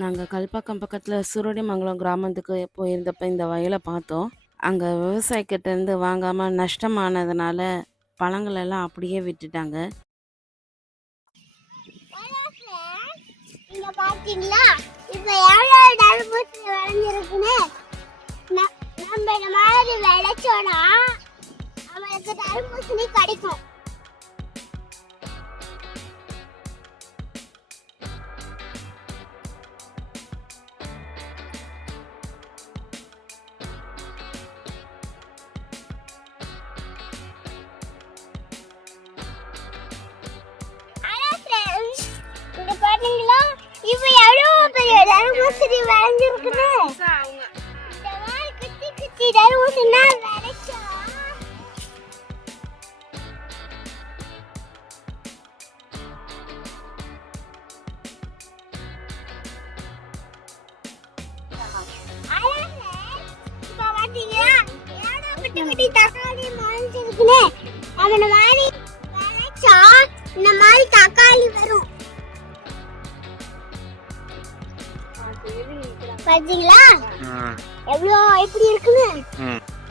நாங்கள் கல்பாக்கம் பக்கத்தில் சூரடிமங்கலம் கிராமத்துக்கு போயிருந்தப்ப இந்த வயலை பார்த்தோம். அங்கே விவசாயிக்கிட்டேருந்து வாங்காமல் நஷ்டமானதுனால பழங்களெல்லாம் அப்படியே விட்டுட்டாங்க. இங்க பாத்தீங்களா இப்ப எவ்வளவு தர்பூசணி விளைஞ்சிருக்குன்னு நம்ம இந்த மாதிரி விளைச்சோன்னா நம்மளுக்கு தடுப்பூசணி கிடைக்கும் இப்ப எவ்வளவு பெரிய தர்பூசணி விளைஞ்சிருக்குன்னு குட்டி குட்டி விளைச்சா? அவன பாத்தீங்களா? எவ்வளோ எப்படி இருக்குன்னு?